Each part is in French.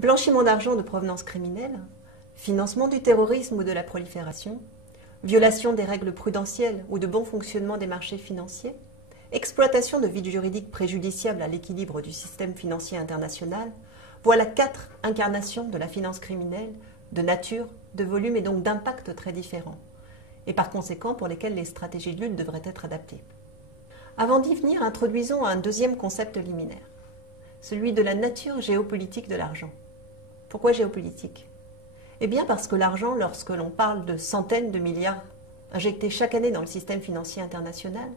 blanchiment d'argent de provenance criminelle, financement du terrorisme ou de la prolifération, violation des règles prudentielles ou de bon fonctionnement des marchés financiers, exploitation de vides juridiques préjudiciables à l'équilibre du système financier international, voilà 4 incarnations de la finance criminelle, de nature, de volume et donc d'impact très différents, et par conséquent pour lesquels les stratégies de lutte devraient être adaptées. Avant d'y venir, introduisons un deuxième concept liminaire, celui de la nature géopolitique de l'argent. Pourquoi géopolitique ? Eh bien parce que l'argent, lorsque l'on parle de centaines de milliards injectés chaque année dans le système financier international,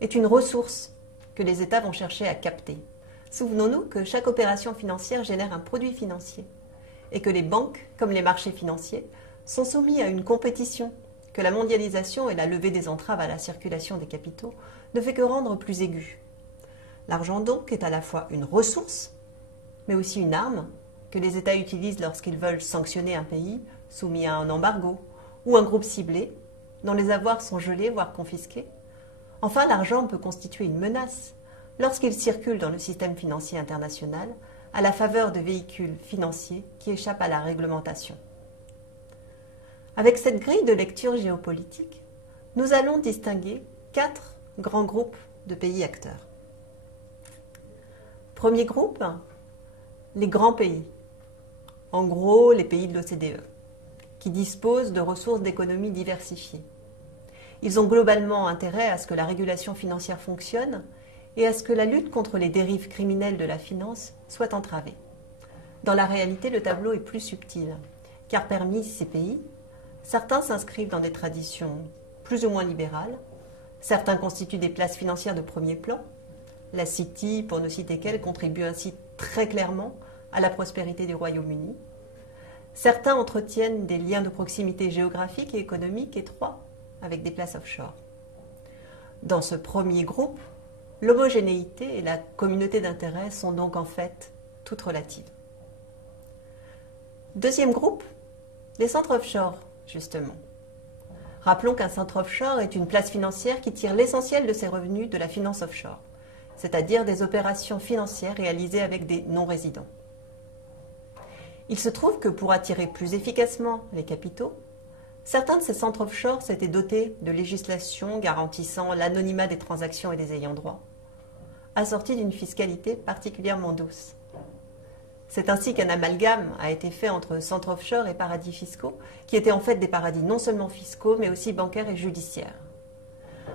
est une ressource que les États vont chercher à capter. Souvenons-nous que chaque opération financière génère un produit financier et que les banques, comme les marchés financiers, sont soumis à une compétition que la mondialisation et la levée des entraves à la circulation des capitaux ne fait que rendre plus aiguë. L'argent donc est à la fois une ressource, mais aussi une arme que les États utilisent lorsqu'ils veulent sanctionner un pays soumis à un embargo ou un groupe ciblé dont les avoirs sont gelés voire confisqués. Enfin, l'argent peut constituer une menace lorsqu'il circule dans le système financier international à la faveur de véhicules financiers qui échappent à la réglementation. Avec cette grille de lecture géopolitique, nous allons distinguer 4 grands groupes de pays acteurs. Premier groupe, les grands pays, en gros les pays de l'OCDE, qui disposent de ressources d'économie diversifiées. Ils ont globalement intérêt à ce que la régulation financière fonctionne et à ce que la lutte contre les dérives criminelles de la finance soit entravée. Dans la réalité, le tableau est plus subtil, car parmi ces pays, certains s'inscrivent dans des traditions plus ou moins libérales, certains constituent des places financières de premier plan. La City, pour ne citer qu'elle, contribue ainsi très clairement à la prospérité du Royaume-Uni. Certains entretiennent des liens de proximité géographique et économique étroits avec des places offshore. Dans ce premier groupe, l'homogénéité et la communauté d'intérêts sont donc en fait toutes relatives. Deuxième groupe, les centres offshore, justement. Rappelons qu'un centre offshore est une place financière qui tire l'essentiel de ses revenus de la finance offshore, c'est-à-dire des opérations financières réalisées avec des non-résidents. Il se trouve que pour attirer plus efficacement les capitaux, certains de ces centres offshore s'étaient dotés de législation garantissant l'anonymat des transactions et des ayants droit, assortie d'une fiscalité particulièrement douce. C'est ainsi qu'un amalgame a été fait entre centres offshore et paradis fiscaux, qui étaient en fait des paradis non seulement fiscaux, mais aussi bancaires et judiciaires.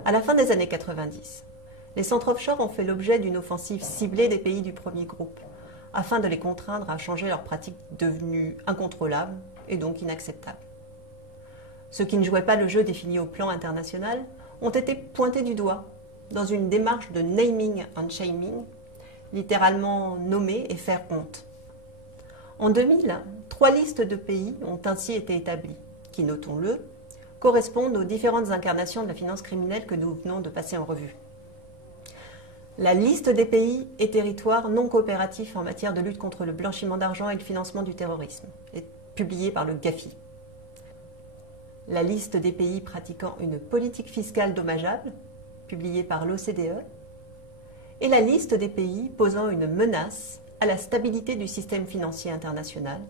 À la fin des années 90, les centres offshore ont fait l'objet d'une offensive ciblée des pays du premier groupe, afin de les contraindre à changer leurs pratiques devenues incontrôlables et donc inacceptables. Ceux qui ne jouaient pas le jeu défini au plan international ont été pointés du doigt dans une démarche de naming and shaming, littéralement nommer et faire honte. En 2000, 3 listes de pays ont ainsi été établies, qui, notons-le, correspondent aux différentes incarnations de la finance criminelle que nous venons de passer en revue. La liste des pays et territoires non coopératifs en matière de lutte contre le blanchiment d'argent et le financement du terrorisme est publiée par le GAFI. La liste des pays pratiquant une politique fiscale dommageable, publiée par l'OCDE, et la liste des pays posant une menace à la stabilité du système financier international,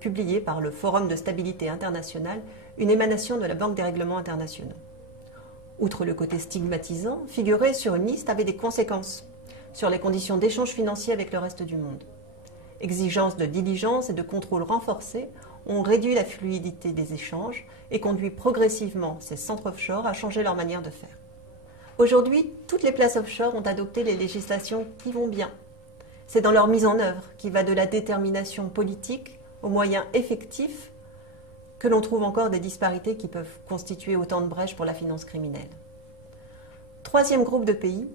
publiée par le Forum de stabilité internationale, une émanation de la Banque des règlements internationaux. Outre le côté stigmatisant, figurer sur une liste avait des conséquences sur les conditions d'échange financier avec le reste du monde. Exigences de diligence et de contrôle renforcés ont réduit la fluidité des échanges et conduit progressivement ces centres offshore à changer leur manière de faire. Aujourd'hui, toutes les places offshore ont adopté les législations qui vont bien. C'est dans leur mise en œuvre, qui va de la détermination politique aux moyens effectifs, que l'on trouve encore des disparités qui peuvent constituer autant de brèches pour la finance criminelle. Troisième groupe de pays,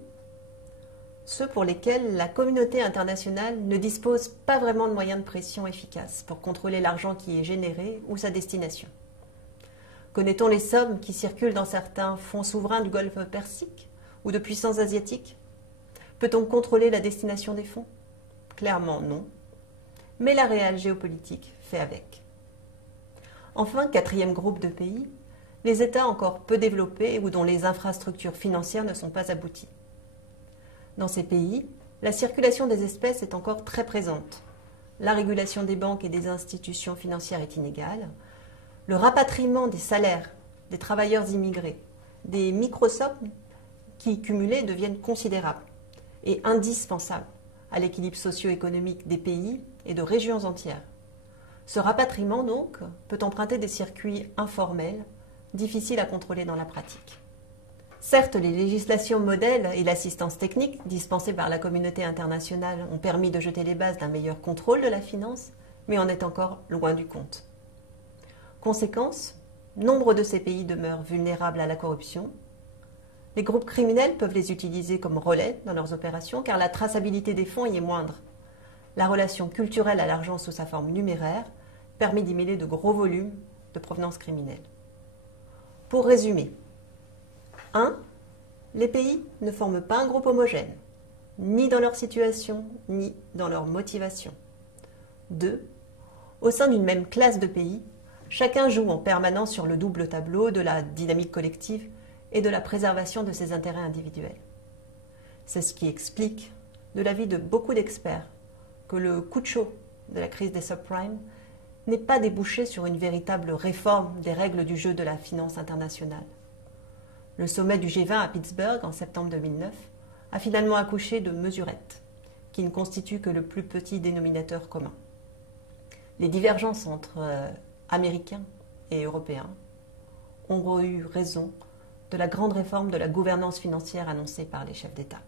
ceux pour lesquels la communauté internationale ne dispose pas vraiment de moyens de pression efficaces pour contrôler l'argent qui est généré ou sa destination. Connaît-on les sommes qui circulent dans certains fonds souverains du Golfe Persique ou de puissances asiatiques? Peut-on contrôler la destination des fonds? Clairement non, mais la réelle géopolitique fait avec. Enfin, quatrième groupe de pays, les États encore peu développés ou dont les infrastructures financières ne sont pas abouties. Dans ces pays, la circulation des espèces est encore très présente. la régulation des banques et des institutions financières est inégale, le rapatriement des salaires des travailleurs immigrés, des microsommes qui, cumulés, deviennent considérables et indispensables à l'équilibre socio-économique des pays et de régions entières. Ce rapatriement, donc, peut emprunter des circuits informels, difficiles à contrôler dans la pratique. Certes, les législations modèles et l'assistance technique dispensée par la communauté internationale ont permis de jeter les bases d'un meilleur contrôle de la finance, mais on est encore loin du compte. Conséquence, nombre de ces pays demeurent vulnérables à la corruption. Les groupes criminels peuvent les utiliser comme relais dans leurs opérations car la traçabilité des fonds y est moindre. La relation culturelle à l'argent sous sa forme numéraire permet d'y mêler de gros volumes de provenance criminelle. Pour résumer, 1. Les pays ne forment pas un groupe homogène, ni dans leur situation, ni dans leur motivation. 2. Au sein d'une même classe de pays, chacun joue en permanence sur le double tableau de la dynamique collective et de la préservation de ses intérêts individuels. C'est ce qui explique, de l'avis de beaucoup d'experts, que le coup de chaud de la crise des subprimes n'est pas débouché sur une véritable réforme des règles du jeu de la finance internationale. Le sommet du G20 à Pittsburgh en septembre 2009 a finalement accouché de mesurettes, qui ne constituent que le plus petit dénominateur commun. Les divergences entre Américains et Européens ont eu raison de la grande réforme de la gouvernance financière annoncée par les chefs d'État.